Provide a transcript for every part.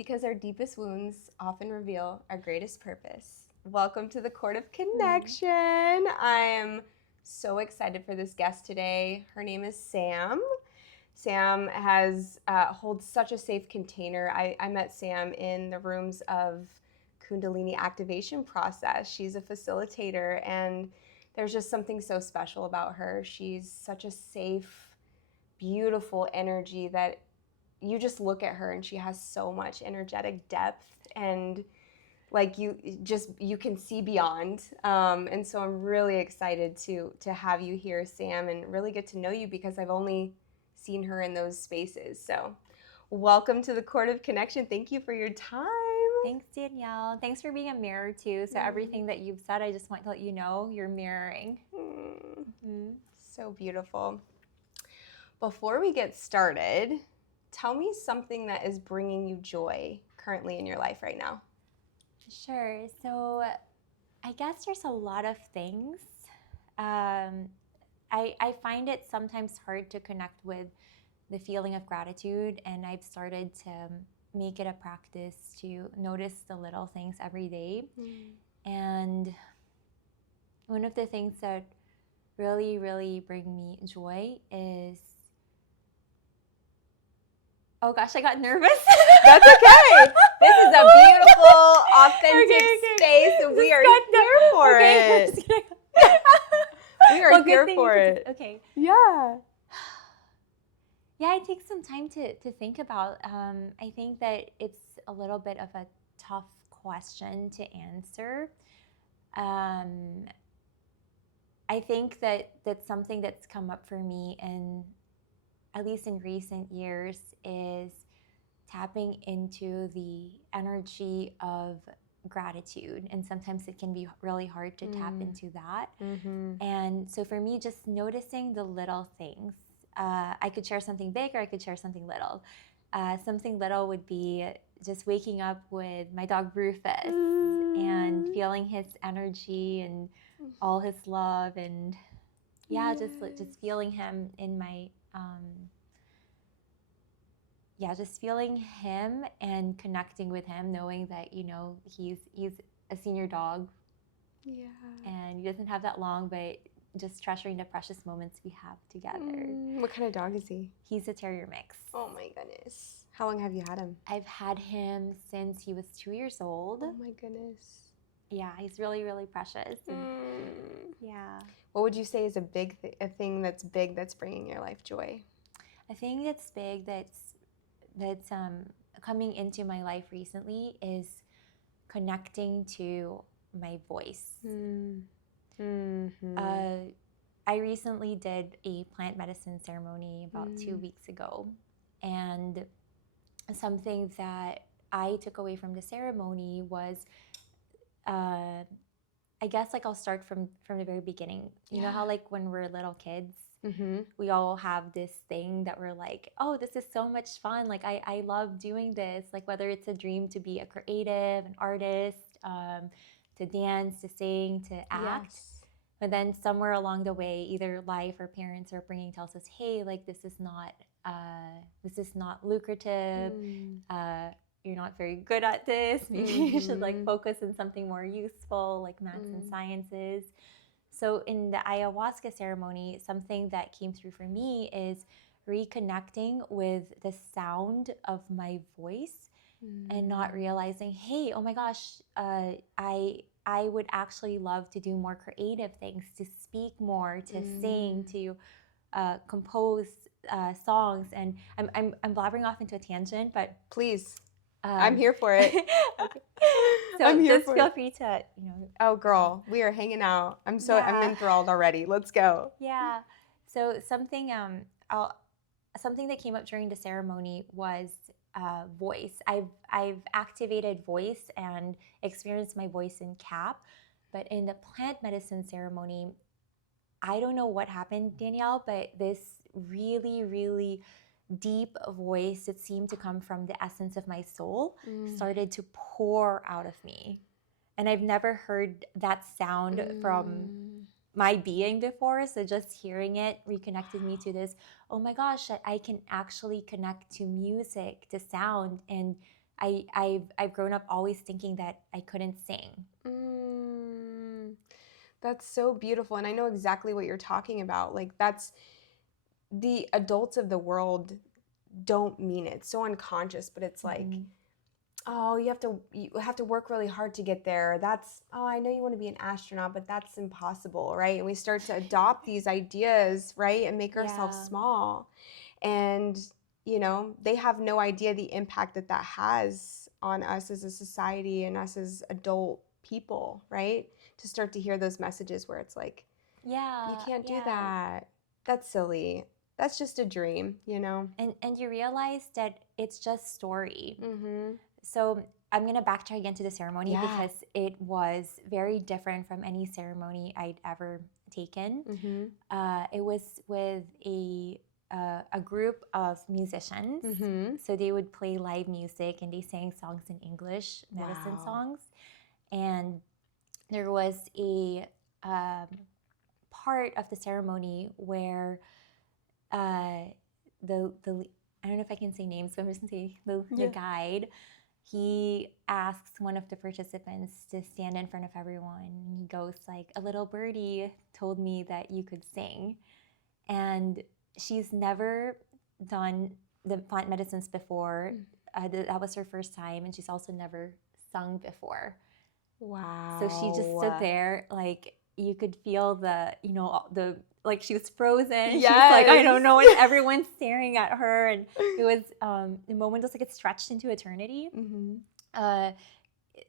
because our deepest wounds often reveal our greatest purpose. Welcome to the Court of Connection. I am so excited for this guest today. Her name is Sam. Sam holds such a safe container. I met Sam in the rooms of Kundalini activation process. She's a facilitator, and there's just something so special about her. She's such a safe, beautiful energy that you just look at her and she has so much energetic depth, and like you can see beyond. And so I'm really excited to have you here, Sam, and really get to know you because I've only seen her in those spaces. So welcome to the Court of Connection. Thank you for your time. Thanks, Danielle. Thanks for being a mirror too. So everything that you've said, I just want to let you know you're mirroring. So beautiful. Before we get started, tell me something that is bringing you joy currently in your life right now. Sure. So I guess there's a lot of things. I find it sometimes hard to connect with the feeling of gratitude, and I've started to make it a practice to notice the little things every day. And one of the things that really, really bring me joy is, oh gosh, I got nervous. That's okay. This is a beautiful, authentic space, and we are here for it. We are here for it. Okay. Yeah. Yeah, I take some time to think about. I think that it's a little bit of a tough question to answer. I think that something that's come up for me, and at least in recent years, is tapping into the energy of gratitude. And sometimes it can be really hard to tap into that. And so for me, just noticing the little things. I could share something big or I could share something little. Something little would be just waking up with my dog Rufus and feeling his energy and all his love, and just feeling him in my just feeling him and connecting with him, knowing that, you know, he's a senior dog. Yeah. And he doesn't have that long, but just treasuring the precious moments we have together. What kind of dog is he? He's a terrier mix. Oh my goodness. How long have you had him? I've had him since he was 2 years old. Oh my goodness. Yeah, he's really, really precious. Yeah. What would you say is a thing that's big that's bringing your life joy? A thing that's big that's coming into my life recently is connecting to my voice. I recently did a plant medicine ceremony about 2 weeks ago, and something that I took away from the ceremony was, I guess, like, I'll start from the very beginning. You know how, like, when we're little kids, we all have this thing that we're like, oh, this is so much fun. Like, I love doing this. Like, whether it's a dream to be a creative, an artist, to dance, to sing, to act. Yes. But then somewhere along the way, either life or parents or upbringing tells us, hey, like, this is not lucrative. You're not very good at this. Maybe you should, like, focus on something more useful, like maths and sciences. So in the ayahuasca ceremony, something that came through for me is reconnecting with the sound of my voice and not realizing, hey, oh my gosh, I would actually love to do more creative things, to speak more, to sing, to compose songs. And I'm blabbering off into a tangent, but please, I'm here for it. Okay. So I'm here just feel free to, you know. Oh, girl, we are hanging out. I'm enthralled already. Let's go. Yeah. So something that came up during the ceremony was voice. I've activated voice and experienced my voice in CAP, but in the plant medicine ceremony, I don't know what happened, Danielle, but this really, really deep voice that seemed to come from the essence of my soul started to pour out of me. And I've never heard that sound from my being before. So just hearing it reconnected me to this, oh my gosh, I can actually connect to music, to sound. And I've grown up always thinking that I couldn't sing. That's so beautiful. And I know exactly what you're talking about. Like, that's the adults of the world don't mean it. It's so unconscious, but it's like, oh, you have to work really hard to get there. That's, oh, I know you want to be an astronaut, but that's impossible, right? And we start to adopt these ideas, right? And make ourselves small. And, you know, they have no idea the impact that that has on us as a society and us as adult people, right? To start to hear those messages where it's like, you can't do that. That's silly. That's just a dream, you know? And you realize that it's just story. So I'm going to backtrack again to the ceremony because it was very different from any ceremony I'd ever taken. It was with a group of musicians. So they would play live music and they sang songs in English, medicine songs. And there was a part of the ceremony where the I don't know if I can say names, but I'm just going to say the guide. He asks one of the participants to stand in front of everyone. And he goes like, a little birdie told me that you could sing. And she's never done the plant medicines before. That was her first time. And she's also never sung before. Wow. So she just stood there, like you could feel the, you know, like she was frozen. She's like, I don't know. And everyone's staring at her. And it was, the moment was like it stretched into eternity. The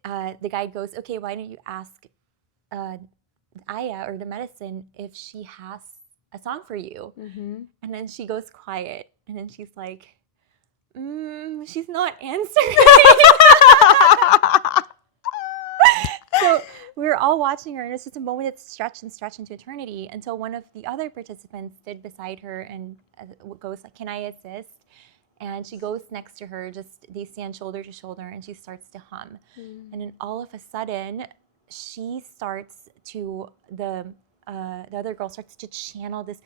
guide goes, okay, why don't you ask Aya or the medicine if she has a song for you? And then she goes quiet. And then she's like, she's not answering. So we were all watching her, and it's just a moment that stretched and stretched into eternity until one of the other participants stood beside her and goes like, can I assist? And she goes next to her, just they stand shoulder to shoulder, and she starts to hum. And then all of a sudden, she starts to, the other girl starts to channel this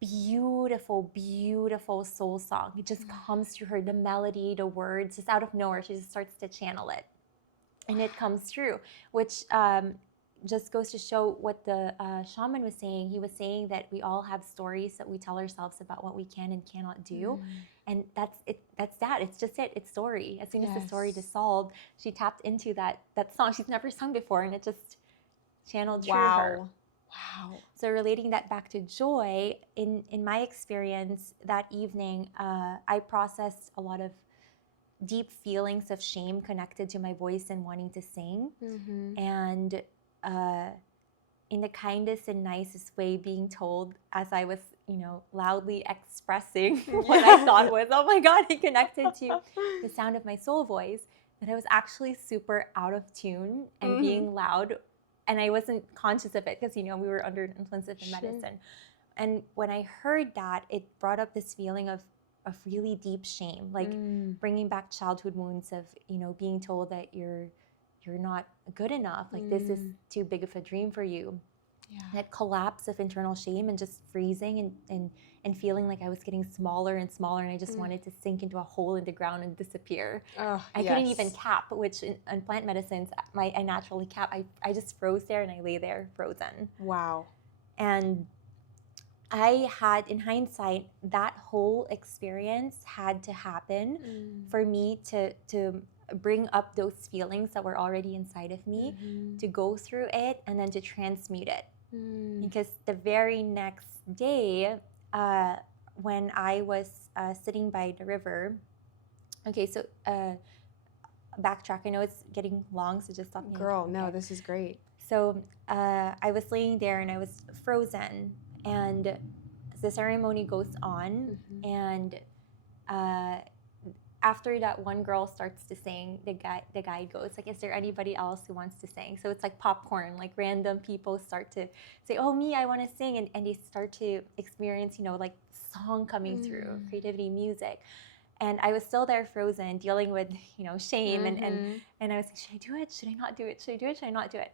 beautiful, beautiful soul song. It just comes through her, the melody, the words, just out of nowhere, she just starts to channel it. And it comes through, which just goes to show what the shaman was saying. He was saying that we all have stories that we tell ourselves about what we can and cannot do. And that's it. It's just it. It's story. As soon as the story dissolved, she tapped into that song she's never sung before, and it just channeled through her. Wow. So relating that back to joy, in my experience that evening, I processed a lot of deep feelings of shame connected to my voice and wanting to sing. And in the kindest and nicest way, being told as I was, you know, loudly expressing what I thought was, oh my God, I connected to the sound of my soul voice, that I was actually super out of tune and being loud. And I wasn't conscious of it because, you know, we were under influence of the medicine. And when I heard that, it brought up this feeling of really deep shame, like bringing back childhood wounds of, you know, being told that you're not good enough, like this is too big of a dream for you. That collapse of internal shame and just freezing and feeling like I was getting smaller and smaller, and I just wanted to sink into a hole in the ground and disappear. I couldn't even cap, which in plant medicines, I naturally cap. I just froze there and I lay there frozen. Wow. And I had, in hindsight, that whole experience had to happen for me to bring up those feelings that were already inside of me, to go through it and then to transmute it. Because the very next day, when I was sitting by the river, okay, so backtrack, I know it's getting long, so just stop me. Girl, no, this is great. So I was laying there and I was frozen. And the ceremony goes on, and after that one girl starts to sing, the guy goes like, is there anybody else who wants to sing? So it's like popcorn, like random people start to say, oh, me, I want to sing. And they start to experience, you know, like song coming through, creativity, music. And I was still there frozen, dealing with, you know, shame. And I was like, should I do it? Should I not do it? Should I do it? Should I not do it?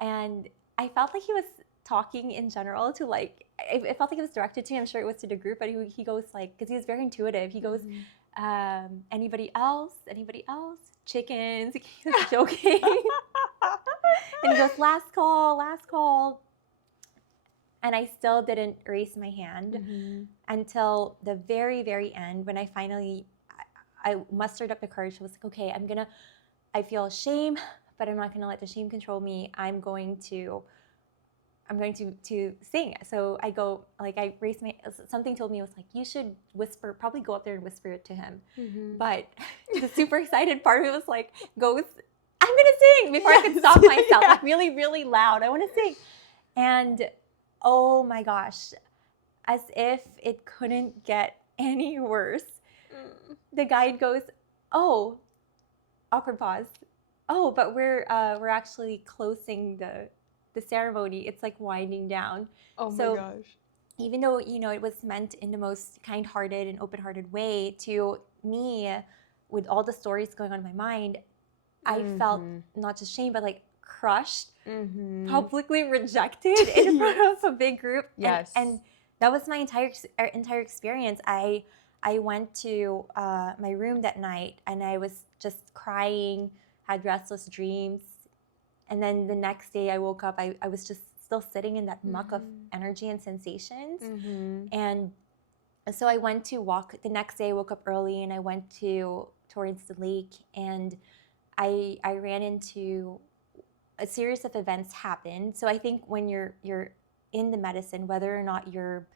And I felt like he was talking in general to, like, it felt like it was directed to me. I'm sure it was to the group, but he goes like, because he was very intuitive. He goes, Anybody else? Anybody else? Chickens. He was joking. And he goes, last call, last call. And I still didn't raise my hand until the very, very end when I finally, I mustered up the courage. I was like, okay, I feel shame, but I'm not going to let the shame control me. I'm going to sing. So I go, like, I raised something told me, it was like, you should whisper, probably go up there and whisper it to him. But the super excited part of it was like, I'm going to sing before I could stop myself, like really, really loud. I want to sing. And oh my gosh, as if it couldn't get any worse. The guide goes, oh, awkward pause. Oh, but we're actually closing the ceremony. It's like winding down. Oh my gosh. Even though, it was meant in the most kind-hearted and open-hearted way, to me, with all the stories going on in my mind, I felt not just shame, but like crushed, publicly rejected in front of a big group. Yes. And that was my entire experience. I went to my room that night and I was just crying, had restless dreams. And then the next day I woke up, I was just still sitting in that muck of energy and sensations. And so I went to walk. The next day I woke up early and I went towards the lake, and I ran into a series of events happened. So I think when you're in the medicine, whether or not you're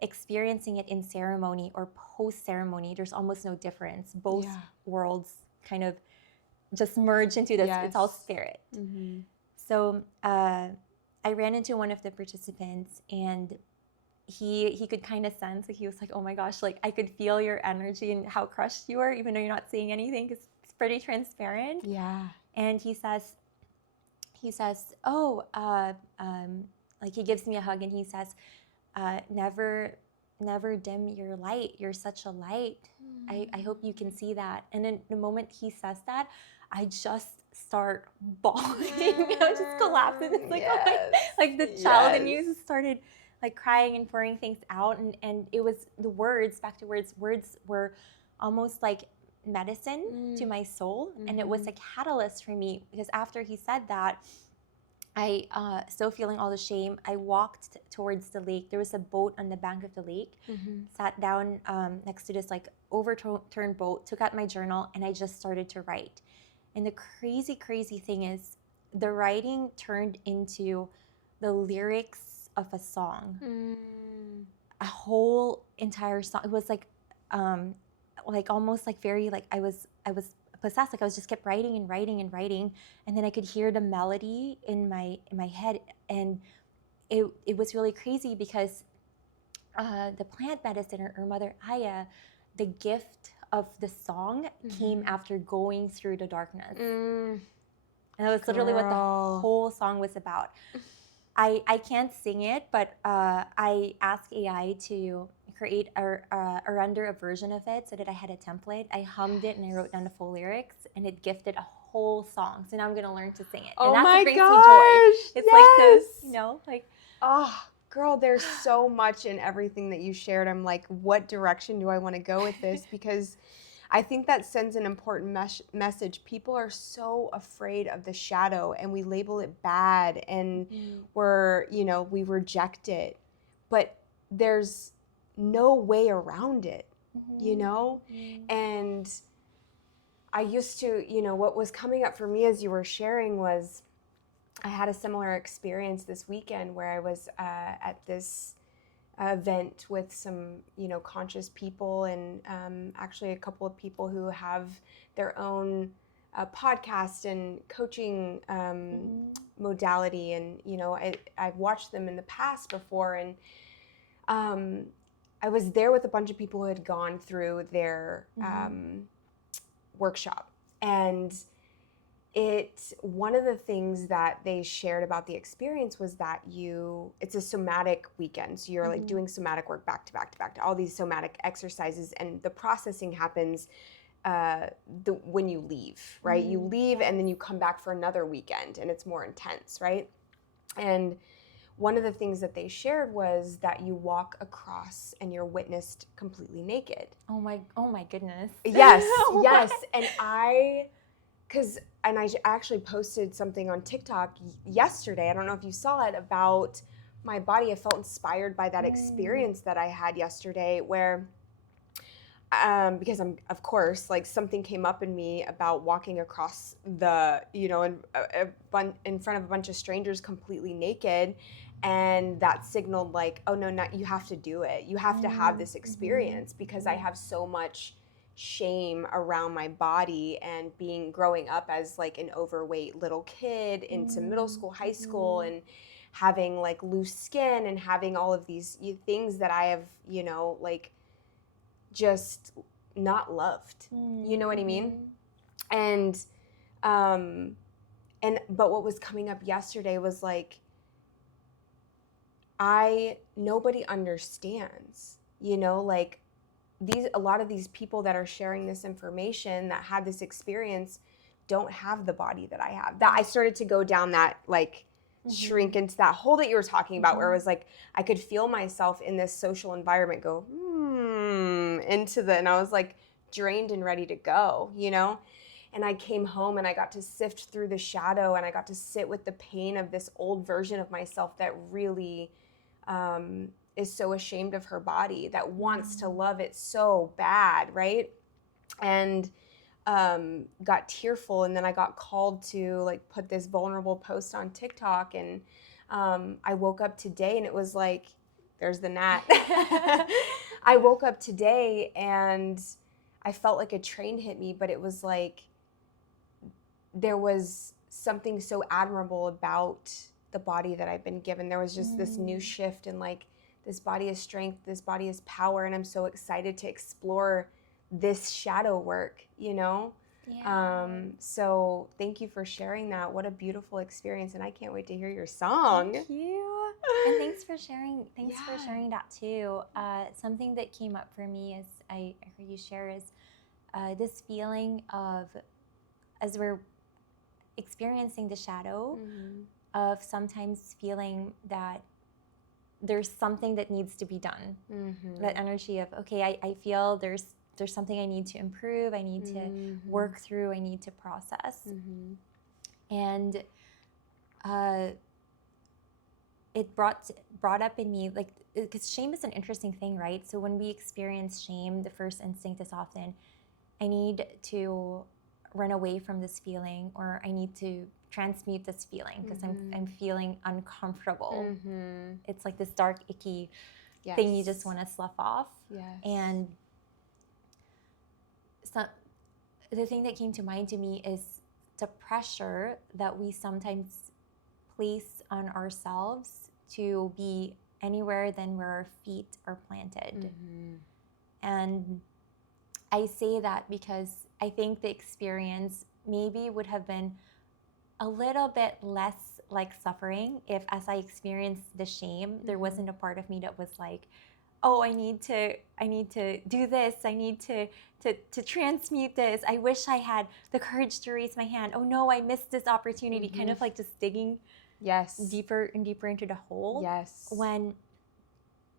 experiencing it in ceremony or post-ceremony, there's almost no difference. Both worlds kind of just merge into this. It's all spirit. So I ran into one of the participants, and he could kind of sense, like, he was like, oh my gosh, like I could feel your energy and how crushed you are, even though you're not saying anything, because it's pretty transparent. Yeah. And he says, oh, like he gives me a hug and he says, never dim your light. You're such a light. I hope you can see that. And in the moment he says that, I just start bawling. I just collapsed. And it's like, oh my, like the child in you just started like crying and pouring things out. And it was the words, back to words were almost like medicine to my soul. And it was a catalyst for me, because after he said that, I still feeling all the shame, I walked towards the lake. There was a boat on the bank of the lake. Sat down next to this like overturned boat, took out my journal, and I just started to write. And the crazy thing is, the writing turned into the lyrics of a song. A whole entire song. It was like almost like very like I was possessed. Like I was just kept writing and writing and writing, and then I could hear the melody in my head, and it was really crazy, because the plant medicine, or Mother Aya, the gift of the song came after going through the darkness. And that was literally what the whole song was about. I can't sing it, but I asked AI to create a render a version of it so that I had a template. I hummed it and I wrote down the full lyrics, and it gifted a whole song. So now I'm gonna learn to sing it. Oh and that's my what brings gosh! me joy. It's like this, like. Oh, girl, there's so much in everything that you shared. I'm like, what direction do I want to go with this? Because I think that sends an important message. People are so afraid of the shadow, and we label it bad, and we reject it. But there's no way around it, And I used to, what was coming up for me as you were sharing was, I had a similar experience this weekend where I was at this event with some, conscious people, and actually a couple of people who have their own podcast and coaching modality. And, I've watched them in the past before, and I was there with a bunch of people who had gone through their workshop. And one of the things that they shared about the experience was that it's a somatic weekend. So you're like doing somatic work back to back to back to all these somatic exercises, and the processing happens when you leave, right? You leave and then you come back for another weekend, and it's more intense, right? And one of the things that they shared was that you walk across and you're witnessed completely naked. Oh my goodness. Yes, yes. And I actually posted something on TikTok yesterday. I don't know if you saw it, about my body. I felt inspired by that experience that I had yesterday, where because I'm, of course, like, something came up in me about walking across the, in front of a bunch of strangers completely naked. And that signaled, like, oh no, not, you have to do it. You have to have this experience, because I have so much shame around my body, and growing up as like an overweight little kid into middle school, high school, and having like loose skin, and having all of these things that I have, like, just not loved. You know what I mean? And but what was coming up yesterday was like, nobody understands, like, a lot of these people that are sharing this information, that had this experience, don't have the body that I have. That I started to go down that, like, shrink into that hole that you were talking about, where it was like, I could feel myself in this social environment go, and I was like drained and ready to go, And I came home and I got to sift through the shadow, and I got to sit with the pain of this old version of myself that really is so ashamed of her body, that wants to love it so bad, right? And got tearful, and then I got called to, like, put this vulnerable post on TikTok, and I woke up today and it was like, there's the gnat. I woke up today and I felt like a train hit me, but it was like, there was something so admirable about the body that I've been given. There was just this new shift, and like, this body is strength, this body is power, and I'm so excited to explore this shadow work, Yeah. So thank you for sharing that. What a beautiful experience, and I can't wait to hear your song. Thank you. And thanks for sharing. For sharing that too. Something that came up for me as I heard you share is this feeling of, as we're experiencing the shadow, of sometimes feeling that there's something that needs to be done. That energy of, okay, I feel there's something I need to improve, I need to work through, I need to process. And it brought up in me, like, because shame is an interesting thing, right? So when we experience shame, the first instinct is often, I need to run away from this feeling, or I need to transmute this feeling because I'm feeling uncomfortable. It's like this dark, icky thing you just want to slough off. And so the thing that came to mind to me is the pressure that we sometimes place on ourselves to be anywhere than where our feet are planted. And I say that because I think the experience maybe would have been a little bit less like suffering if, as I experienced the shame, there wasn't a part of me that was like, oh, I need to do this, I need to transmute this, I wish I had the courage to raise my hand, oh no, I missed this opportunity, kind of like just digging deeper and deeper into the hole. When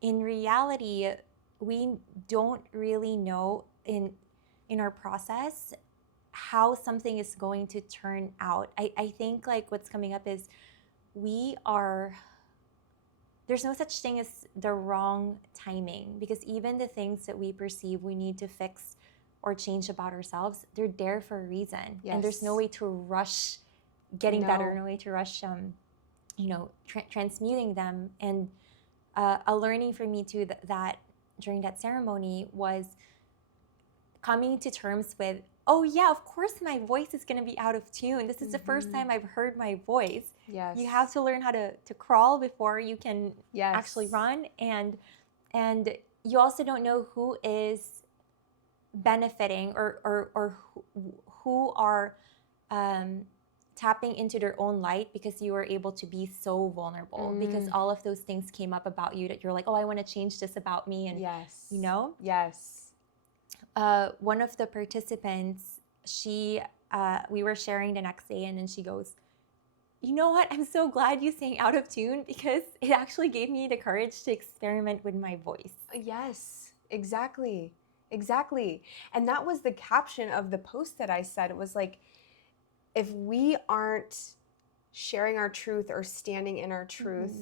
in reality, we don't really know in our process how something is going to turn out. I think, like, what's coming up is there's no such thing as the wrong timing, because even the things that we perceive we need to fix or change about ourselves, they're there for a reason. And there's no way to rush getting better, no way to rush transmuting them. And a learning for me too, that during that ceremony was coming to terms with, oh yeah, of course my voice is going to be out of tune. This is the first time I've heard my voice. You have to learn how to crawl before you can actually run. And you also don't know who is benefiting or who are tapping into their own light because you were able to be so vulnerable, because all of those things came up about you that you're like, oh, I want to change this about me. And one of the participants, we were sharing the next day, and then she goes, you know what? I'm so glad you sang Out of Tune because it actually gave me the courage to experiment with my voice. Yes, exactly. Exactly. And that was the caption of the post that I said. It was like, if we aren't sharing our truth or standing in our truth,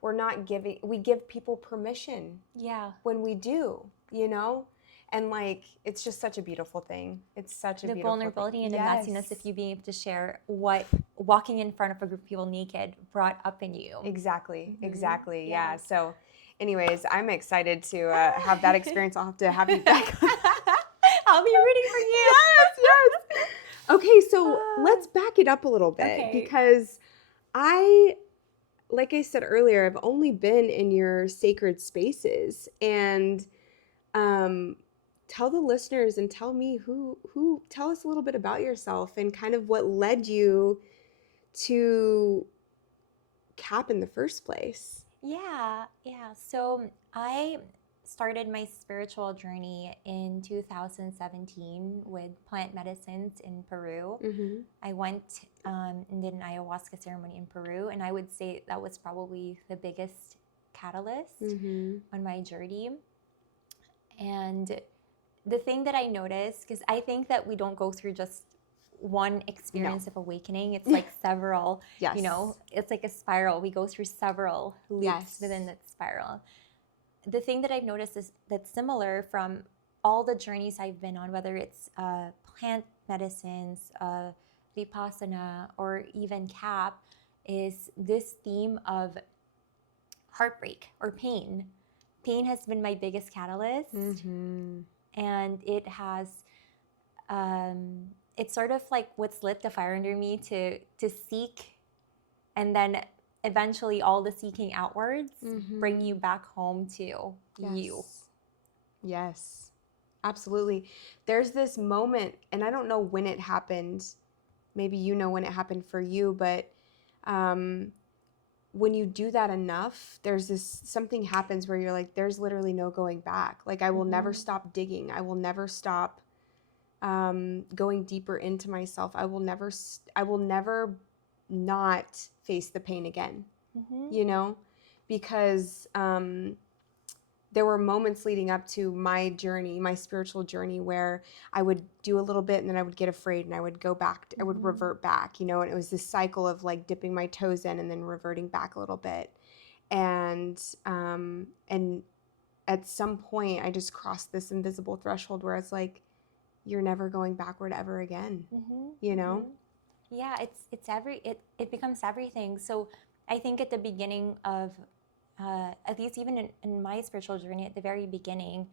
we're not giving, we give people permission. Yeah. When we do, you know? And like, it's just such a beautiful thing. It's such a the beautiful vulnerability thing. and the Yes. messiness of you being able to share what walking in front of a group of people naked brought up in you. Exactly. Mhm. Exactly. Yeah. Yeah. So anyways, I'm excited to have that experience. I'll have to have you back. I'll be rooting for you. Yes, yes. Okay, so let's back it up a little bit Okay. because like I said earlier, I've only been in your sacred spaces, and tell the listeners and tell me tell us a little bit about yourself and kind of what led you to CAP in the first place. Yeah. So I started my spiritual journey in 2017 with plant medicines in Peru. Mm-hmm. I went and did an ayahuasca ceremony in Peru, and I would say that was probably the biggest catalyst on my journey. And the thing that I noticed, because I think that we don't go through just one experience of awakening. It's like several, Yes. you know, it's like a spiral. We go through several loops within that spiral. The thing that I've noticed is that's similar from all the journeys I've been on, whether it's plant medicines, Vipassana, or even CAP, is this theme of heartbreak or pain. Pain has been my biggest catalyst. And it has, it's sort of like what's lit the fire under me to seek, and then eventually all the seeking outwards bring you back home to you. Yes, absolutely. There's this moment, and I don't know when it happened. Maybe you know when it happened for you, but when you do that enough, there's something happens where you're like, there's literally no going back. Like, I will never stop digging. I will never stop going deeper into myself. I will never not face the pain again, you know, because there were moments leading up to my journey, my spiritual journey, where I would do a little bit and then I would get afraid and I would go back, I would revert back, you know, and it was this cycle of like dipping my toes in and then reverting back a little bit. And at some point I just crossed this invisible threshold where it's like, you're never going backward ever again, you know? Yeah, it becomes everything. So I think at the beginning of, at least even in my spiritual journey, at the very beginning,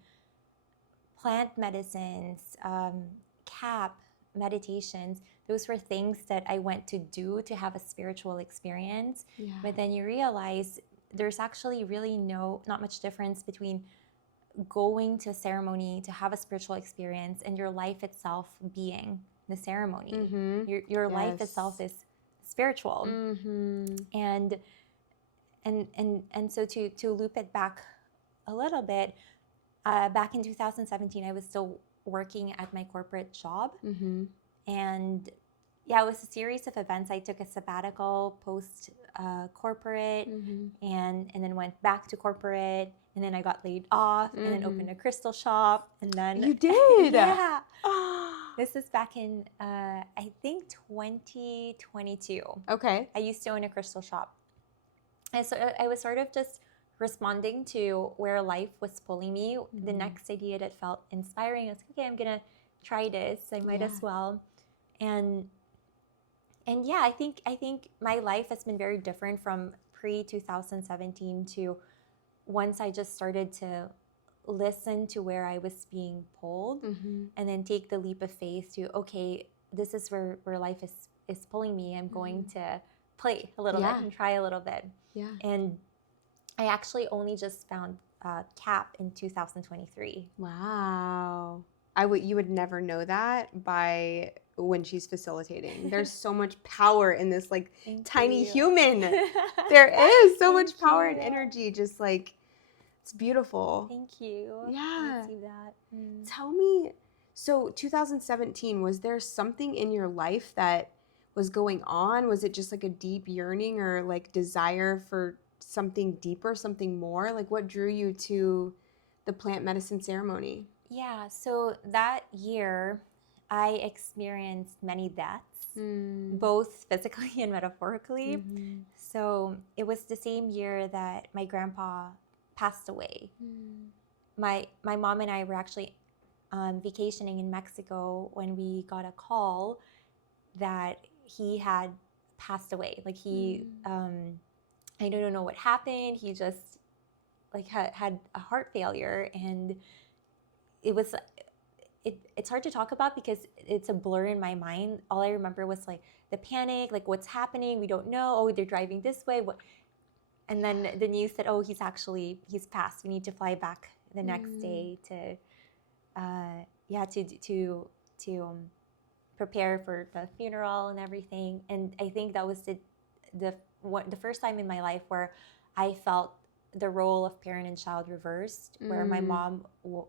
plant medicines, CAP, meditations, those were things that I went to do to have a spiritual experience. Yeah. But then you realize there's actually really not much difference between going to a ceremony to have a spiritual experience and your life itself being the ceremony. Your life itself is spiritual. And so to loop it back a little bit, back in 2017, I was still working at my corporate job. And yeah, it was a series of events. I took a sabbatical post corporate and then went back to corporate, and then I got laid off and then opened a crystal shop, and then you did. Yeah. This is back in I think 2022. Okay. I used to own a crystal shop. And so I was sort of just responding to where life was pulling me. The next idea that felt inspiring, I was like, okay, I'm gonna try this. I might as well. And yeah, I think my life has been very different from pre-2017 to once I just started to listen to where I was being pulled and then take the leap of faith to, okay, this is where life is pulling me. I'm going to play a little bit and try a little bit. Yeah. And I actually only just found CAP in 2023. Wow. You would never know that by when she's facilitating. There's so much power in this like tiny human. There is so much power and energy. Just like, it's beautiful. Thank you. Yeah. I see that. Tell me, so 2017, was there something in your life that was going on? Was it just like a deep yearning or like desire for something deeper, something more? Like what drew you to the plant medicine ceremony? Yeah, so that year I experienced many deaths, both physically and metaphorically. Mm-hmm. So it was the same year that my grandpa passed away. My mom and I were actually vacationing in Mexico when we got a call that he had passed away. Like he, I don't know what happened. He just like had a heart failure, and it was it's hard to talk about because it's a blur in my mind. All I remember was like the panic, like what's happening, we don't know. Oh, they're driving this way, what? And then the news said, oh, he's passed, we need to fly back the next day to prepare for the funeral and everything. And I think that was the first time in my life where I felt the role of parent and child reversed, where my mom,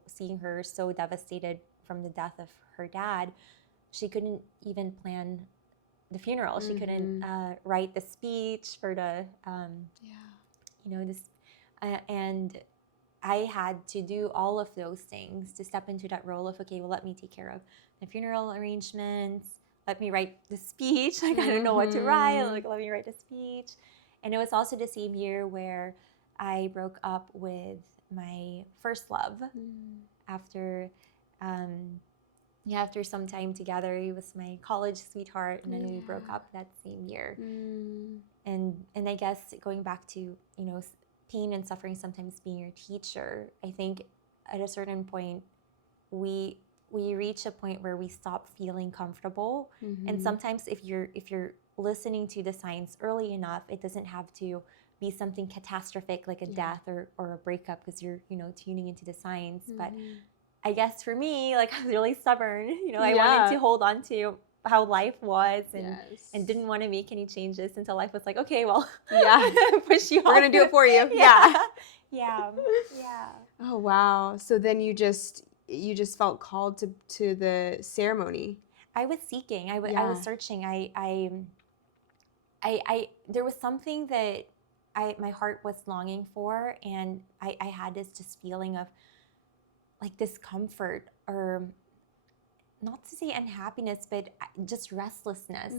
seeing her so devastated from the death of her dad, she couldn't even plan the funeral. She couldn't write the speech for the, this, and I had to do all of those things to step into that role of, okay, well, let me take care of the funeral arrangements. Let me write the speech. Like, I don't know what to write. Like, let me write the speech. And it was also the same year where I broke up with my first love after some time together. He was my college sweetheart, and then we broke up that same year. And I guess going back to, pain and suffering sometimes being your teacher, I think at a certain point we reach a point where we stop feeling comfortable. And sometimes if you're listening to the signs early enough, it doesn't have to be something catastrophic like a death or a breakup, because you're tuning into the signs. But I guess for me, like, I was really stubborn. I wanted to hold on to how life was and didn't want to make any changes until life was like, okay, well, push you. We're gonna do it for you. Yeah. Oh wow! So then you just felt called to the ceremony. I was seeking. I was searching. I there was something that my heart was longing for, and I had this just feeling of like discomfort, or not to say unhappiness, but just restlessness,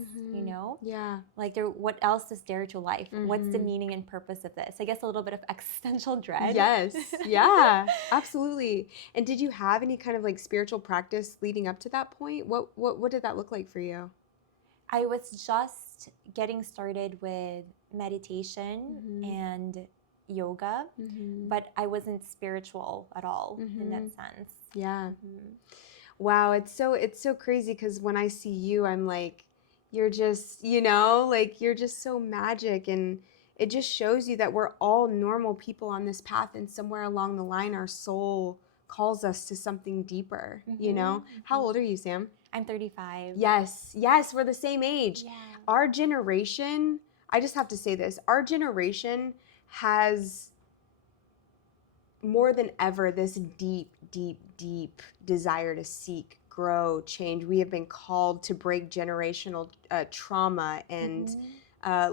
Yeah. Like what else is there to life? What's the meaning and purpose of this? I guess a little bit of existential dread. Yes. Yeah, absolutely. And did you have any kind of like spiritual practice leading up to that point? What did that look like for you? I was just getting started with meditation and yoga, but I wasn't spiritual at all in that sense. Yeah. Wow, it's so crazy, because when I see you, I'm like, you're just, like you're just so magic, and it just shows you that we're all normal people on this path, and somewhere along the line our soul calls us to something deeper, How old are you, Sam? I'm 35. Yes, we're the same age. Yeah. Our generation, I just have to say this, our generation has more than ever this deep desire to seek, grow, change. We have been called to break generational trauma and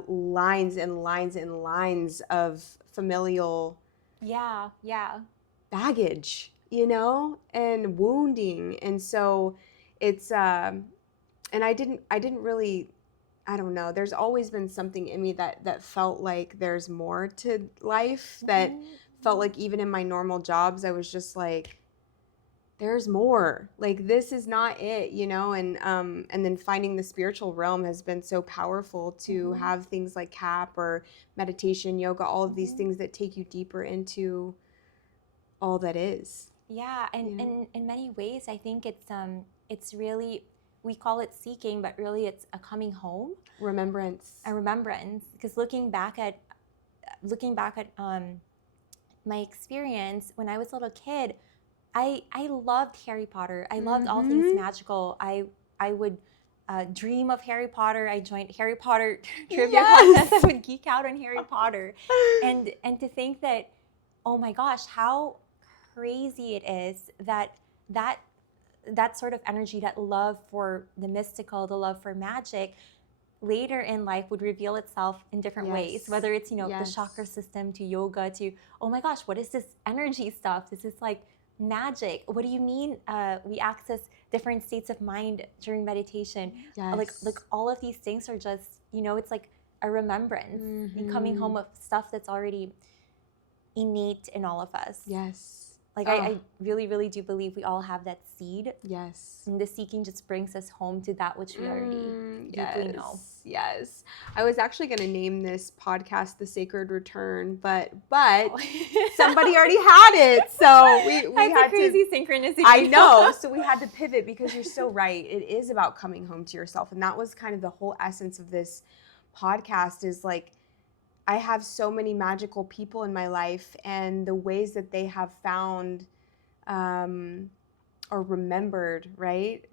lines and lines and lines of familial baggage, and wounding. And so it's and I didn't really, I don't know, there's always been something in me that felt like there's more to life, that felt like even in my normal jobs, I was just like, there's more. Like, this is not it, and then finding the spiritual realm has been so powerful to have things like CAP or meditation, yoga, all of these things that take you deeper into all that is. Yeah, and in many ways, I think it's really, we call it seeking, but really it's a coming home. Remembrance. A remembrance. Because looking back at my experience when I was a little kid, I loved Harry Potter. I loved all things magical. I would dream of Harry Potter. I joined Harry Potter trivia contests. I would geek out on Harry Potter. And to think that, oh my gosh, how crazy it is that sort of energy, that love for the mystical, the love for magic, later in life would reveal itself in different ways, whether it's, the chakra system to yoga to, oh my gosh, what is this energy stuff? This is like magic. What do you mean we access different states of mind during meditation? Like all of these things are just, it's like a remembrance and coming home of stuff that's already innate in all of us. Like I really, really do believe we all have that seed. And the seeking just brings us home to that which we already deeply know. I was actually going to name this podcast The Sacred Return, but somebody already had it. So we That's had a crazy synchronicity. I know. So we had to pivot because you're so right. It is about coming home to yourself. And that was kind of the whole essence of this podcast is like, I have so many magical people in my life, and the ways that they have found or remembered, right?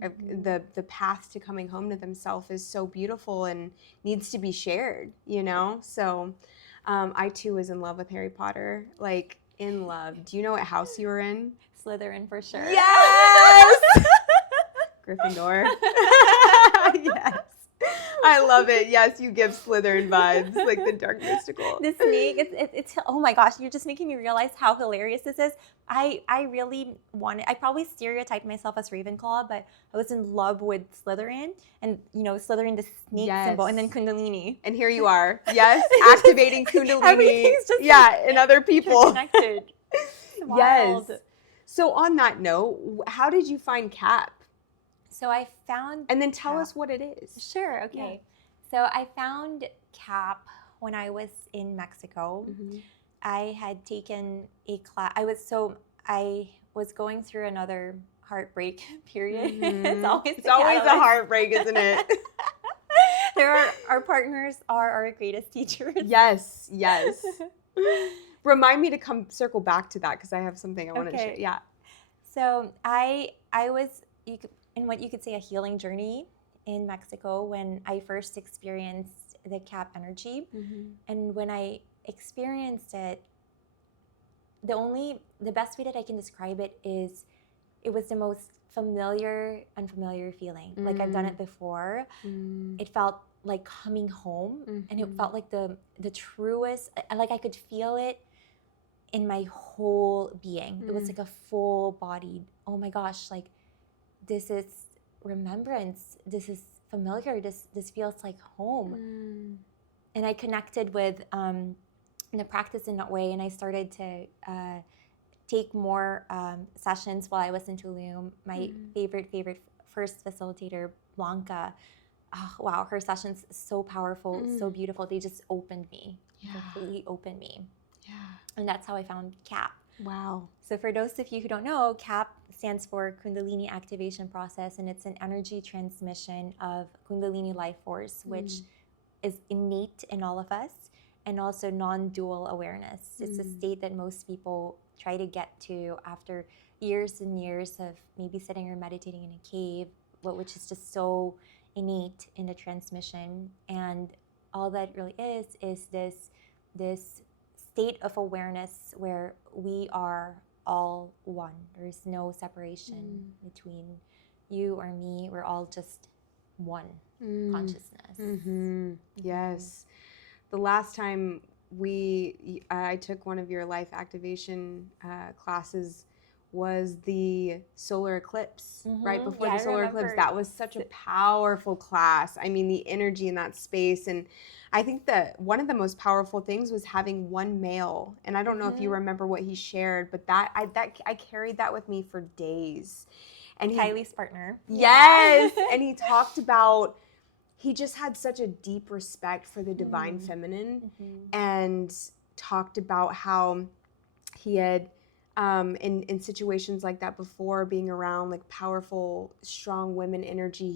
The path to coming home to themselves is so beautiful and needs to be shared, So I too was in love with Harry Potter, like in love. Do you know what house you were in? Slytherin for sure. Yes! Gryffindor. Yes. I love it. Yes, you give Slytherin vibes, like the dark mystical. The snake, it's oh my gosh, you're just making me realize how hilarious this is. I probably stereotyped myself as Ravenclaw, but I was in love with Slytherin, and Slytherin, the snake symbol, and then Kundalini. And here you are, activating Kundalini. Everything's just in other people. Connected. Yes. So on that note, how did you find CAP? So I found And then tell us what it is. Sure, okay. So I found CAP when I was in Mexico. I had taken a class. I was going through another heartbreak period. It's always a heartbreak, isn't it? Our partners are our greatest teachers. Yes. Remind me to circle back to that because I have something I want to share. Yeah. So I was in what you could say a healing journey in Mexico when I first experienced the CAP energy. And when I experienced it, the best way that I can describe it is it was the most unfamiliar feeling. Like I've done it before. It felt like coming home, and it felt like the truest, like I could feel it in my whole being. It was like a full bodied, oh my gosh, like this is remembrance. This is familiar. This feels like home. And I connected with the practice in that way, and I started to take more sessions while I was in Tulum. My favorite first facilitator, Blanca. Oh, wow, her sessions so powerful, so beautiful. They just opened me, completely opened me. And that's how I found CAP. Wow. So for those of you who don't know, CAP stands for Kundalini Activation Process, and it's an energy transmission of Kundalini life force, which is innate in all of us, and also non-dual awareness. It's a state that most people try to get to after years and years of maybe sitting or meditating in a cave, which is just so innate in the transmission. And all that really is this state of awareness where we are all one. There's no separation between you or me. We're all just one consciousness. Yes. The last time I took one of your life activation classes was the solar eclipse, right before the solar eclipse. That was such a powerful class. I mean, the energy in that space. And I think that one of the most powerful things was having one male. And I don't know if you remember what he shared, but I carried that with me for days. And Kylie's partner. Yes. And he talked about, he just had such a deep respect for the divine feminine, and talked about how he had in situations like that before, being around like powerful, strong women energy,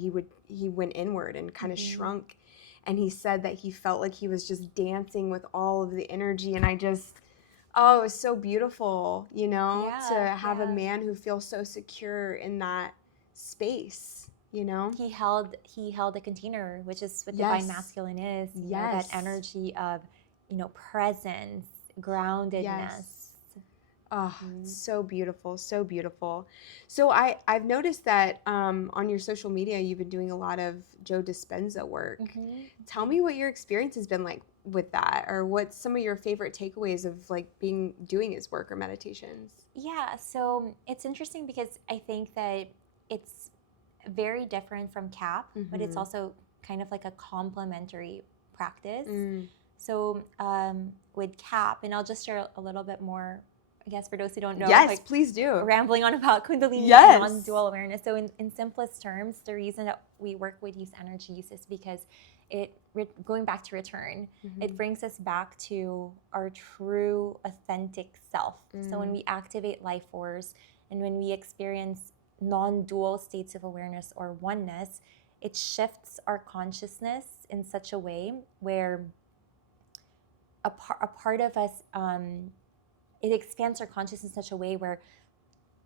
he went inward and kind of shrunk. And he said that he felt like he was just dancing with all of the energy. And it was so beautiful, to have a man who feels so secure in that space, He held a container, which is what divine masculine is. That energy of, presence, groundedness. Oh, so beautiful, so beautiful. So I've noticed that on your social media, you've been doing a lot of Joe Dispenza work. Tell me what your experience has been like with that, or what's some of your favorite takeaways of like doing his work or meditations. Yeah, so it's interesting because I think that it's very different from CAP, but it's also kind of like a complementary practice. So with CAP, and I'll just share a little bit more, I guess, for those who don't know. Yes, like, please do. Rambling on about Kundalini Yes. and non-dual awareness. So in simplest terms, the reason that we work with these energies is because going back to return, it brings us back to our true, authentic self. So when we activate life force and when we experience non-dual states of awareness or oneness, it shifts our consciousness in such a way where a part of us, it expands our consciousness in such a way where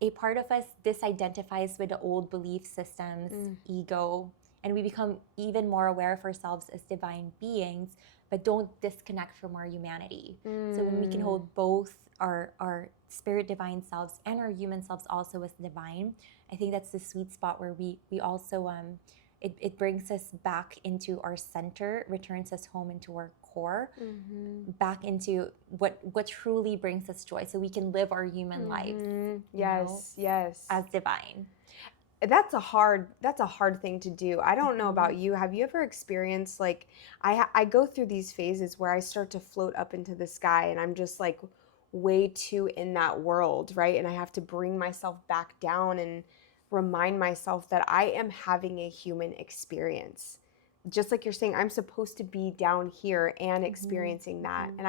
a part of us disidentifies with the old belief systems, ego, and we become even more aware of ourselves as divine beings, but don't disconnect from our humanity. So when we can hold both our spirit divine selves and our human selves also as divine, I think that's the sweet spot where we also it brings us back into our center, returns us home into our core, back into what truly brings us joy, so we can live our human lives. Yes, as divine. That's a hard thing to do. I don't know about you. Have you ever experienced like I go through these phases where I start to float up into the sky and I'm just like way too in that world, right? And I have to bring myself back down and remind myself that I am having a human experience. Just like you're saying, I'm supposed to be down here and experiencing that. And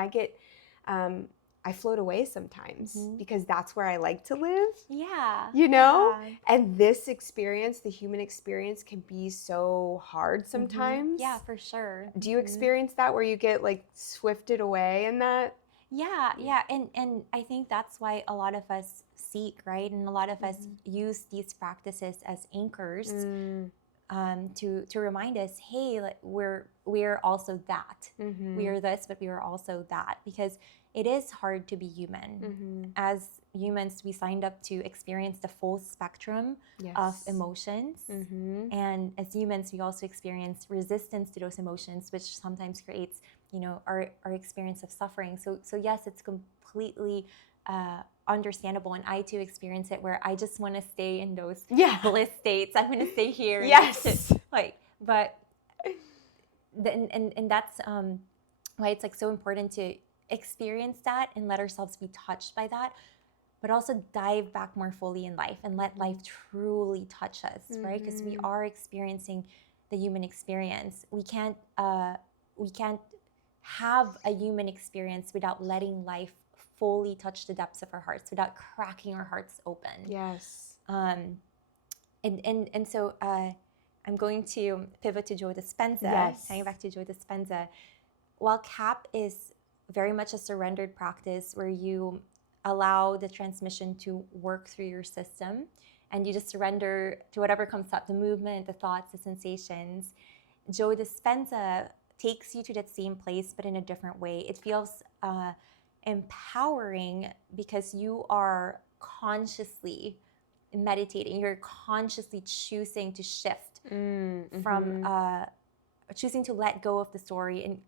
I float away sometimes because that's where I like to live. Yeah. You know? Yeah. And this experience, the human experience, can be so hard sometimes. Yeah, for sure. Do you experience that where you get like swifted away in that? Yeah. And I think that's why a lot of us seek, right? And a lot of us use these practices as anchors to remind us, hey, like we're also that. We are this, but we are also that. Because it is hard to be human. As humans, we signed up to experience the full spectrum of emotions. And as humans, we also experience resistance to those emotions, which sometimes creates, our experience of suffering. So yes, it's completely understandable, and I too experience it where I just want to stay in those bliss states. I'm going to stay here. Yes. But that's why it's like so important to experience that and let ourselves be touched by that, but also dive back more fully in life and let life truly touch us, right? Because we are experiencing the human experience. We can't have a human experience without letting life fully touch the depths of our hearts, without cracking our hearts open. Yes. And so I'm going to pivot to Joe Dispenza. Yes. Tying back to Joe Dispenza. While CAP is very much a surrendered practice where you allow the transmission to work through your system and you just surrender to whatever comes up, the movement, the thoughts, the sensations, Joe Dispenza takes you to that same place, but in a different way. It feels empowering because you are consciously meditating. You're consciously choosing to shift from choosing to let go of the story.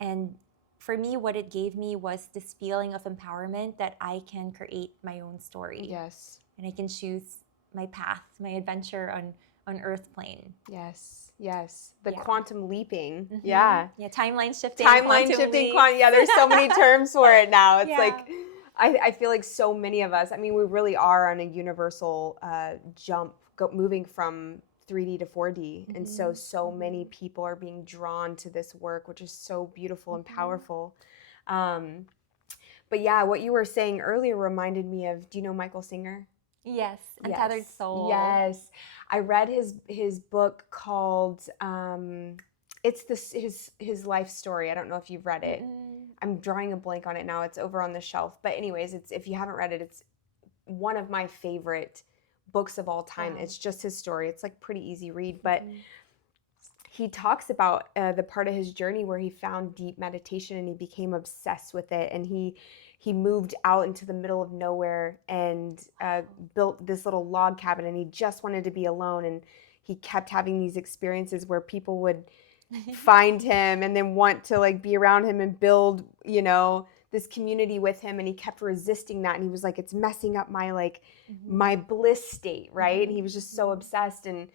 And for me, what it gave me was this feeling of empowerment that I can create my own story. Yes. And I can choose my path, my adventure on Earth plane. Yes. The quantum leaping. Yeah, timeline shifting. Yeah, there's so many terms for it now. It's like, I feel like so many of us, I mean, we really are on a universal jump, moving from 3D to 4D. And so many people are being drawn to this work, which is so beautiful and powerful. But yeah, what you were saying earlier reminded me of, do you know Michael Singer? Yes, Untethered Soul. Yes. I read his book called, it's his life story. I don't know if you've read it. I'm drawing a blank on it now. It's over on the shelf. But anyways, if you haven't read it, it's one of my favorite books of all time. Wow. It's just his story. It's like pretty easy read, but he talks about the part of his journey where he found deep meditation and he became obsessed with it, and he he moved out into the middle of nowhere and built this little log cabin, and he just wanted to be alone. And he kept having these experiences where people would find him and then want to like be around him and build, you know, this community with him. And he kept resisting that. And he was like, it's messing up my like my bliss state, right? And he was just so obsessed. And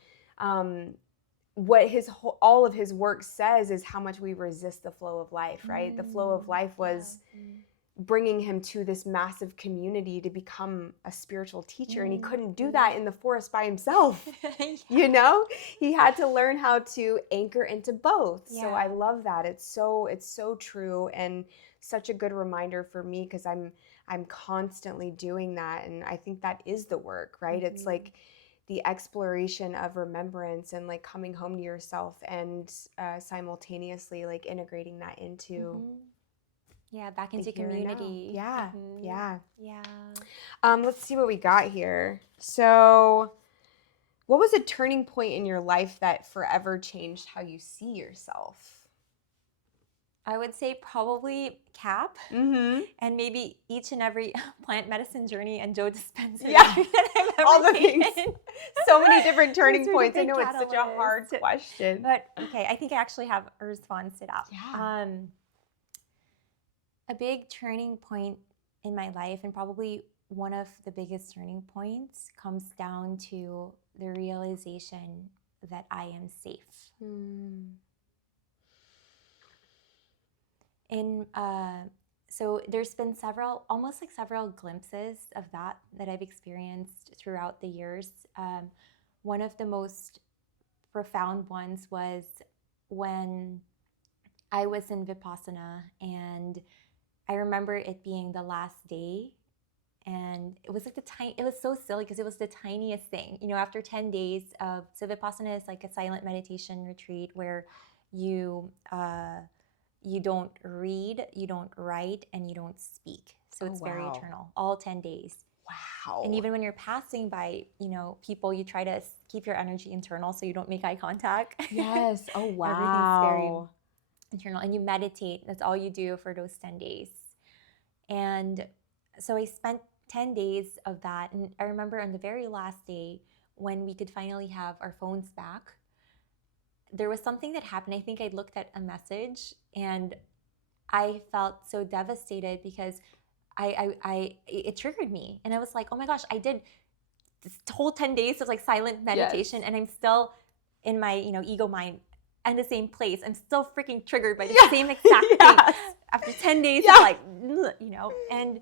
what all of his work says is how much we resist the flow of life, right? The flow of life was bringing him to this massive community to become a spiritual teacher. And he couldn't do that in the forest by himself. You know, he had to learn how to anchor into both. So I love that. It's so true, and such a good reminder for me, because I'm constantly doing that. And I think that is the work, right? It's like the exploration of remembrance and like coming home to yourself, and simultaneously like integrating that into back into community. Yeah. Yeah. Let's see what we got here. So, what was a turning point in your life that forever changed how you see yourself? I would say probably CAP, and maybe each and every plant medicine journey and Joe Dispenza. Yeah, all the things. So many different turning points. I know it's such a hard question. But okay, I think I actually have a response to that. Yeah. A big turning point in my life, and probably one of the biggest turning points, comes down to the realization that I am safe. So there's been almost several glimpses of that I've experienced throughout the years. One of the most profound ones was when I was in Vipassana, and I remember it being the last day, and it was like it was so silly because it was the tiniest thing. You know, after 10 days so Vipassana is like a silent meditation retreat where you don't read, you don't write, and you don't speak. So it's very eternal, all 10 days. Wow. And even when you're passing by, you know, people, you try to keep your energy internal so you don't make eye contact. Yes. Oh, wow. Everything's very internal, and you meditate. That's all you do for those 10 days. And so I spent 10 days of that. And I remember on the very last day, when we could finally have our phones back, there was something that happened. I think I looked at a message and I felt so devastated because it triggered me. And I was like, oh my gosh, I did this whole 10 days of like silent meditation, and I'm still in my, you know, ego mind in the same place. I'm still freaking triggered by the same exact thing after 10 days of like, you know, and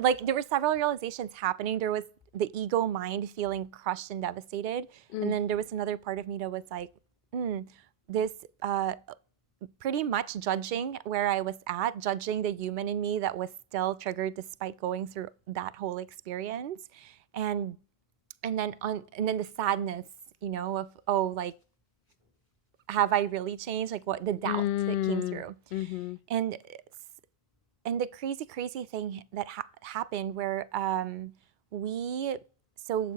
like there were several realizations happening. There was the ego mind feeling crushed and devastated. And then there was another part of me that was like, this pretty much judging where I was at, judging the human in me that was still triggered despite going through that whole experience. And then the sadness, you know, of, oh, like, have I really changed? Like, what the doubt that came through. And the crazy thing that happened where we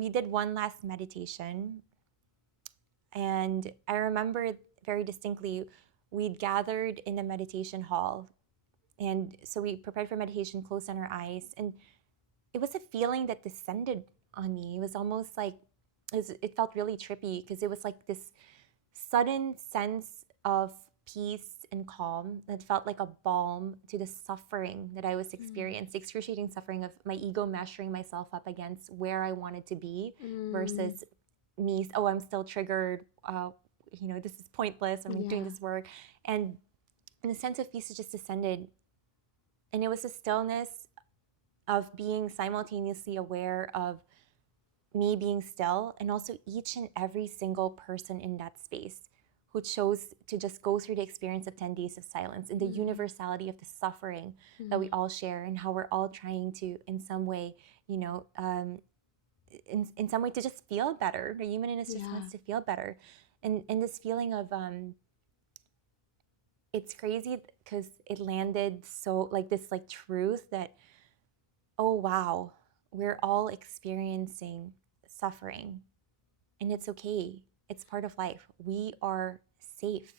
did one last meditation, and I remember very distinctly, we'd gathered in a meditation hall, and so we prepared for meditation, closed on our eyes, and it was a feeling that descended on me. It was almost like, it felt really trippy because it was like this sudden sense of peace and calm that felt like a balm to the suffering that I was experiencing, the excruciating suffering of my ego measuring myself up against where I wanted to be versus me, oh, I'm still triggered, you know, this is pointless, I'm doing this work. And the sense of peace just descended. And it was a stillness of being simultaneously aware of me being still, and also each and every single person in that space who chose to just go through the experience of 10 days of silence, and the universality of the suffering that we all share, and how we're all trying to, in some way, you know, in some way to just feel better. The human in us just wants to feel better. And this feeling of, it's crazy because it landed so like this like truth that, oh wow, we're all experiencing suffering, and it's okay. It's part of life. We are safe.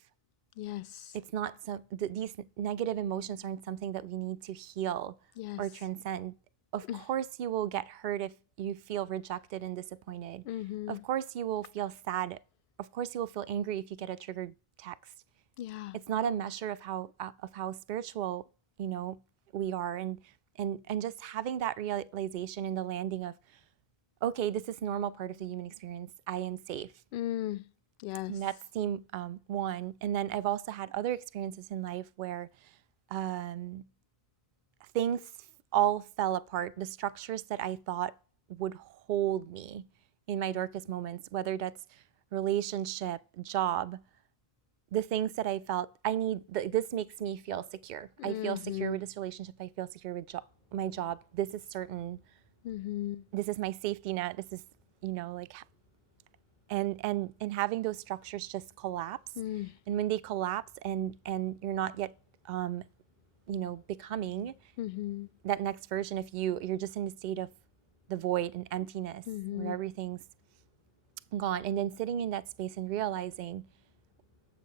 Yes. It's not these negative emotions aren't something that we need to heal or transcend. Of course you will get hurt if you feel rejected and disappointed. Of course you will feel sad. Of course you will feel angry if you get a triggered text. Yeah. It's not a measure of how spiritual, we are, and just having that realization in the landing of, okay, this is normal part of the human experience. I am safe. Yes. And that's theme one. And then I've also had other experiences in life where things all fell apart. The structures that I thought would hold me in my darkest moments, whether that's relationship, job, the things that I felt I need, this makes me feel secure. I feel secure with this relationship. I feel secure with my job. This is certain. This is my safety net. This is, like, and having those structures just collapse. And when they collapse and you're not yet, becoming that next version of you're just in the state of the void and emptiness where everything's gone. And then sitting in that space and realizing,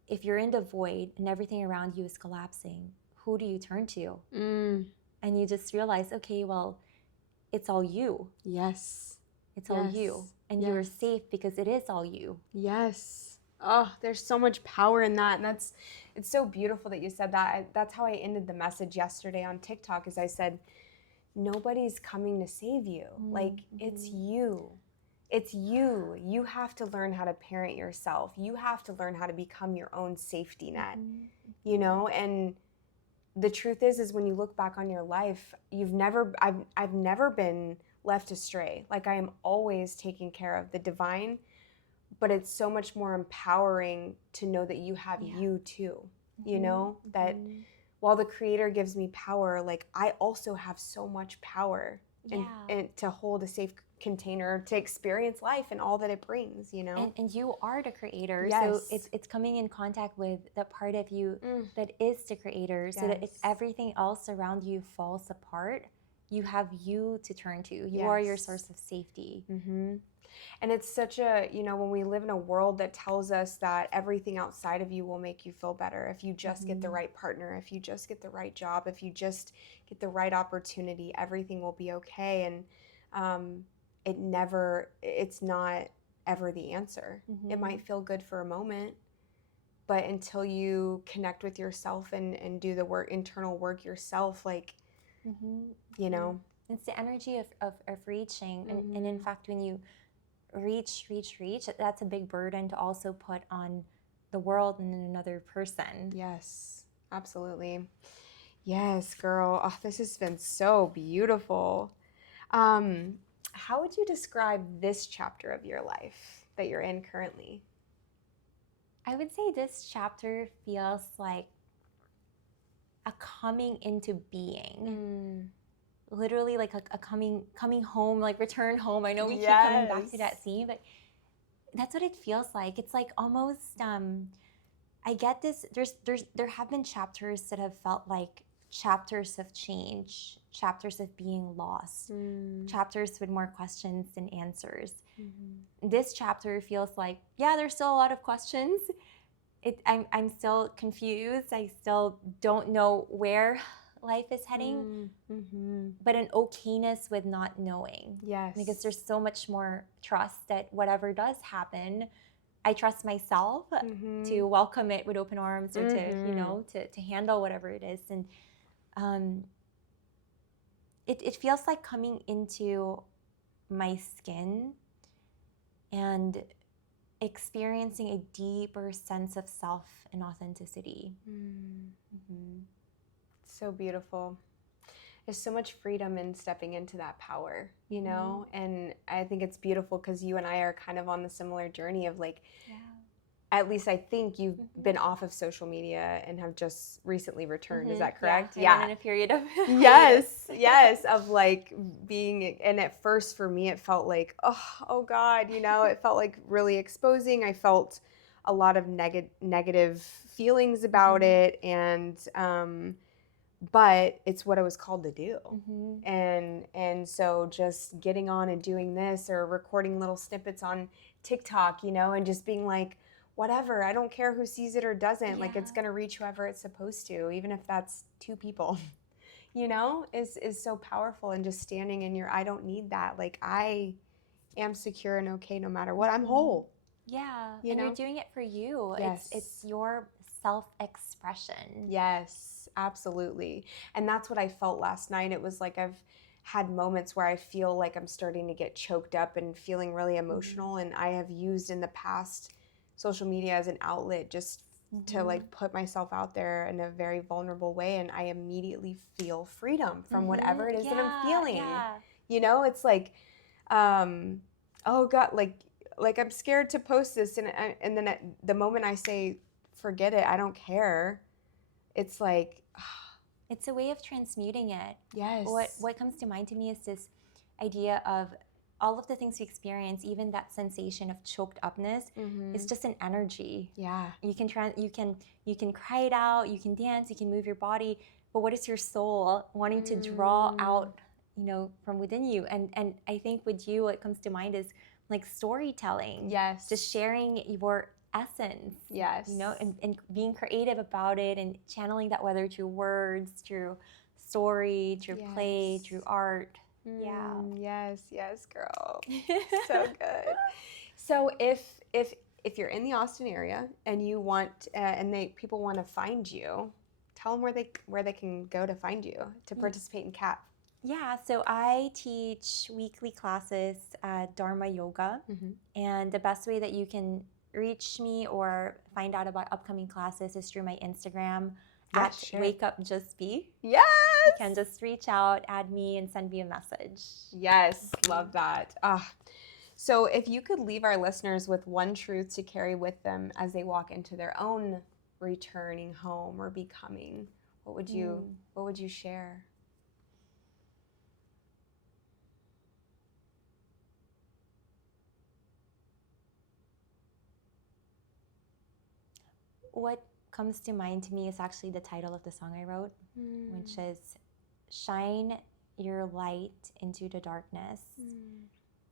if you're in the void and everything around you is collapsing, who do you turn to? And you just realize, okay, well, it's all you. Yes. It's all you. And you're safe because it is all you. Yes. Oh, there's so much power in that. And it's so beautiful that you said that. That's how I ended the message yesterday on TikTok, is I said, nobody's coming to save you. Like, it's you. It's you. You have to learn how to parent yourself. You have to learn how to become your own safety net, and the truth is when you look back on your life, I've never been left astray. Like, I am always taking care of the divine, but it's so much more empowering to know that you have you too, that while the creator gives me power, like, I also have so much power and to hold a safe container to experience life and all that it brings, And you are the creator. Yes. So it's coming in contact with the part of you that is the creator, so that if everything else around you falls apart, you have you to turn to. You are your source of safety. And it's such a, when we live in a world that tells us that everything outside of you will make you feel better, if you just get the right partner, if you just get the right job, if you just get the right opportunity, everything will be okay. And it's not ever the answer. It might feel good for a moment, but until you connect with yourself and do the internal work yourself, like, It's the energy of reaching. And in fact, when you reach, that's a big burden to also put on the world and another person. Yes, absolutely. Yes, girl. Oh, this has been so beautiful. How would you describe this chapter of your life that you're in currently? I would say this chapter feels like a coming into being. Literally like a coming home, like return home. I know we keep coming back to that theme, but that's what it feels like. It's like almost I get this, there have been chapters that have felt like chapters of change, chapters of being lost, chapters with more questions than answers. This chapter feels like, there's still a lot of questions. I'm still confused. I still don't know where life is heading, but an okayness with not knowing. Yes. Because there's so much more trust that whatever does happen, I trust myself to welcome it with open arms, or to handle whatever it is. And it feels like coming into my skin and experiencing a deeper sense of self and authenticity. So beautiful. There's so much freedom in stepping into that power, and I think it's beautiful because you and I are kind of on the similar journey of, like, at least I think you've been off of social media and have just recently returned. Is that correct? Yeah. In a period of yes, of like being, and at first for me it felt like, oh God, it felt like really exposing. I felt a lot of negative feelings about it, and but it's what I was called to do. And so just getting on and doing this, or recording little snippets on TikTok, and just being like, whatever. I don't care who sees it or doesn't. Like, it's Yeah. going to reach whoever it's supposed to, even if that's 2 people, you know, is so powerful. And just standing in your, I don't need that. Like, I am secure and okay no matter what. I'm whole. Yeah. You And know? you're doing it for you. Yes. It's your self-expression. Yes, absolutely. And that's what I felt last night. It was like I've had moments where I feel like I'm starting to get choked up and feeling really emotional. And I have used in the past social media as an outlet just to like put myself out there in a very vulnerable way. And I immediately feel freedom from whatever it is that I'm feeling. Yeah. You know, it's like, oh God, like I'm scared to post this. And then the moment I say, forget it, I don't care, it's like, It's a way of transmuting it. yes. What comes to mind to me is this idea of all of the things we experience, even that sensation of choked upness, is just an energy. Yeah. You can cry it out, you can dance, you can move your body, but what is your soul wanting to draw out, you know, from within you? And I think with you, what comes to mind is like storytelling. Yes. Just sharing your essence. Yes. You know, and being creative about it and channeling that, whether through words, through story, through play, through art. Yeah. Yes, girl. So good. So if you're in the Austin area and you want people want to find you, tell them where they can go to find you to participate in CAP. Yeah, so I teach weekly classes at Dharma Yoga, and the best way that you can reach me or find out about upcoming classes is through my Instagram at Wake Up Just Be. Yes. You can just reach out, add me, and send me a message. Yes, love that. So if you could leave our listeners with one truth to carry with them as they walk into their own returning home or becoming, what would you share? What comes to mind to me is actually the title of the song I wrote, which is Shine Your Light into the Darkness.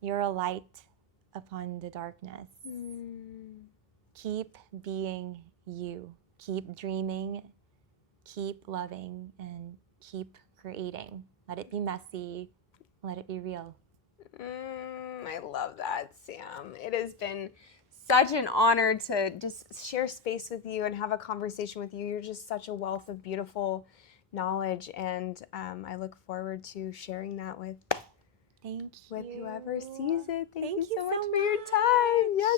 You're a light upon the darkness. Keep being you. Keep dreaming. Keep loving. And keep creating. Let it be messy. Let it be real. I love that, Sam. It has been such an honor to just share space with you and have a conversation with you. You're just such a wealth of beautiful knowledge, and I look forward to sharing that with whoever sees it. Thank you so much for your time. Yes.